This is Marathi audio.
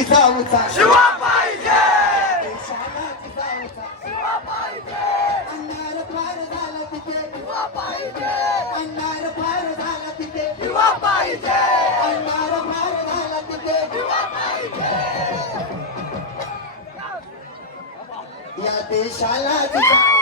जिजाऊचा शिवा पाहिजे देशाला जिजाऊचा शिवा पाहिजे अन्याय फार झाला तिथे शिवा पाहिजे अन्याय फार झाला तिथे शिवा पाहिजे अन्याय फार झाला तिथे शिवा पाहिजे या देशाला जिजाऊ